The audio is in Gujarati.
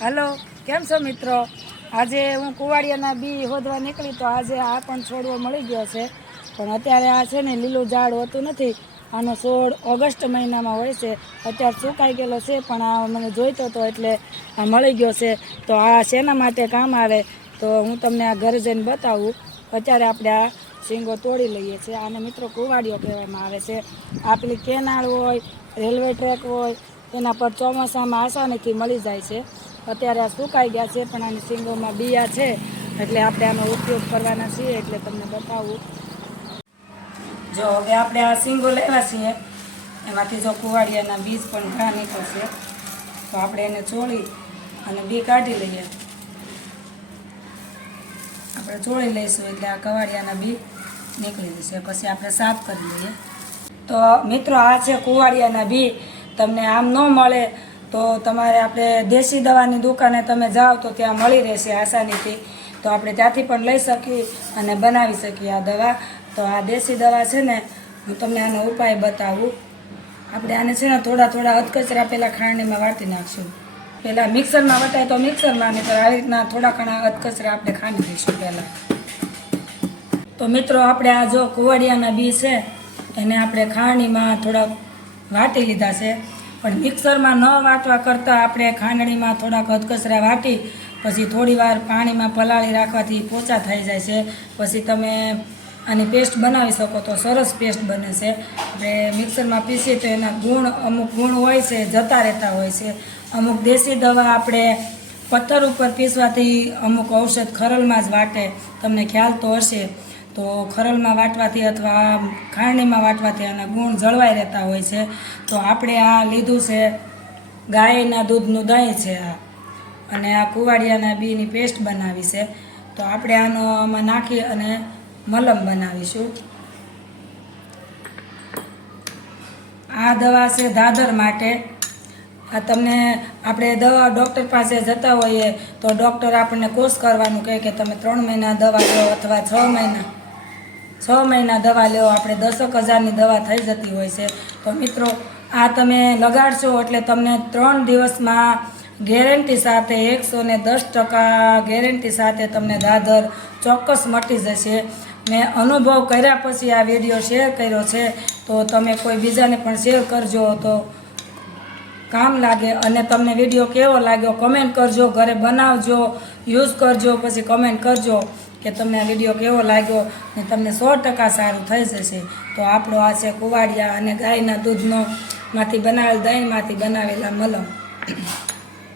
હાલો, કેમ છો મિત્રો? આજે હું કુવાડિયાના બી હોદવા નીકળી તો આજે આ પણ છોડવો મળી ગયો છે. પણ અત્યારે આ છે ને લીલું ઝાડ હોતું નથી. આનો છોડ ઓગસ્ટ મહિનામાં હોય છે. અત્યારે સુકાઈ ગયેલો છે, પણ આ મને જોઈતો હતો એટલે આ મળી ગયો છે. તો આ શેના માટે કામ આવે? તો હું તમને આ ઘરે જઈને બતાવું. અત્યારે આપણે આ શીંગો તોડી લઈએ છીએ. આને મિત્રો કુવાડીઓ કહેવામાં આવે છે. આ પેલી કેનાળ હોય, રેલવે ટ્રેક હોય, એના પર ચોમાસામાં આસાનીથી મળી જાય છે. અત્યારે આ સુકાઈ ગયા છે, પણ આની સિંગોમાં બિયા છે. એટલે આપણે આનો ઉપયોગ કરવાના છીએ, એટલે તમને બતાવું. જો હવે આપણે આ સિંગો લેવા છીએ. એમાંથી જો કુવાડિયાના બીજ પણ ઘણા નીકળશે. તો આપણે એને ચોળી અને બી કાઢી લઈએ. આપણે ચોળી લઈશું, એટલે આ કવાડિયાના બી નીકળી જશે. પછી આપણે સાફ કરી લઈએ. તો મિત્રો, આ છે કુવાડિયાના બી. તમને આમ ન મળે તો તમારે આપણે દેશી દવાની દુકાને તમે જાઓ તો ત્યાં મળી રહેશે આસાનીથી. તો આપણે ત્યાંથી પણ લઈ શકીએ અને બનાવી શકીએ આ દવા. તો આ દેશી દવા છે ને, હું તમને આનો ઉપાય બતાવું. આપણે આને છે ને થોડા થોડા અધકચરા પહેલાં ખાંડણીમાં વાટી નાખશું. પહેલાં મિક્સરમાં વટાય તો મિક્સરમાં નહીં તો આવી રીતના થોડા ઘણા અધકચરા આપણે ખાંડી દઈશું પહેલાં. તો મિત્રો, આપણે આ જો કુવાડિયાના બી છે, એને આપણે ખાંડણીમાં થોડા વાટી લીધા છે. પણ મિક્સરમાં ન વાટવા કરતાં આપણે ખાંડણીમાં થોડાક હદકસરા વાટી, પછી થોડી વાર પાણીમાં પલાળી રાખવાથી પોચા થઈ જાય છે. પછી તમે આની પેસ્ટ બનાવી શકો તો સરસ પેસ્ટ બને છે. આપણે મિક્સરમાં પીસીએ તો એના ગુણ, અમુક ગુણ હોય છે, જતા રહેતા હોય છે. અમુક દેશી દવા આપણે પથ્થર ઉપર પીસવાથી અમુક ઔષધ ખરલમાં જ વાટે. તમને ખ્યાલ તો હશે. તો ખરલમાં વાટવાથી અથવા ખાંડણીમાં વાટવાથી આના ગુણ જળવાઈ રહેતા હોય છે. તો આપણે આ લીધું છે ગાયના દૂધનું દહીં છે આ. અને આ કુવાડિયાના બીની પેસ્ટ બનાવી છે. તો આપણે આનો આમાં નાખી અને મલમ બનાવીશું. આ દવા છે દાદર માટે. આ તમને આપણે દવા ડૉક્ટર પાસે જતા હોઈએ તો ડૉક્ટર આપણને કોર્સ કરવાનું કહે કે તમે ત્રણ મહિના દવા લો અથવા છ મહિના. છ મહિના દવા લેવો આપણે દસક હજારની દવા થઈ જતી હોય છે. તો મિત્રો, આ તમે લગાડશો એટલે તમને ત્રણ દિવસમાં ગેરંટી સાથે એકસો ને દસ ટકા ગેરંટી સાથે તમને દાદર ચોક્કસ મટી જશે. મેં અનુભવ કર્યા પછી આ વીડિયો શેર કર્યો છે, તો તમે કોઈ બીજાને પણ શેર કરજો તો કામ લાગે અને તમને વીડિયો કેવો લાગ્યો કમેન્ટ કરજો, ઘરે બનાવજો યુઝ કરજો, પછી કમેન્ટ કરજો. કે તમને આ વીડિયો કેવો લાગ્યો ને તમને સો ટકા સારું થઈ જશે. તો આપણો આ છે કુવાડિયા અને ગાયના દૂધનો માંથી બનાવેલ દહીંમાંથી બનાવેલા મલમ.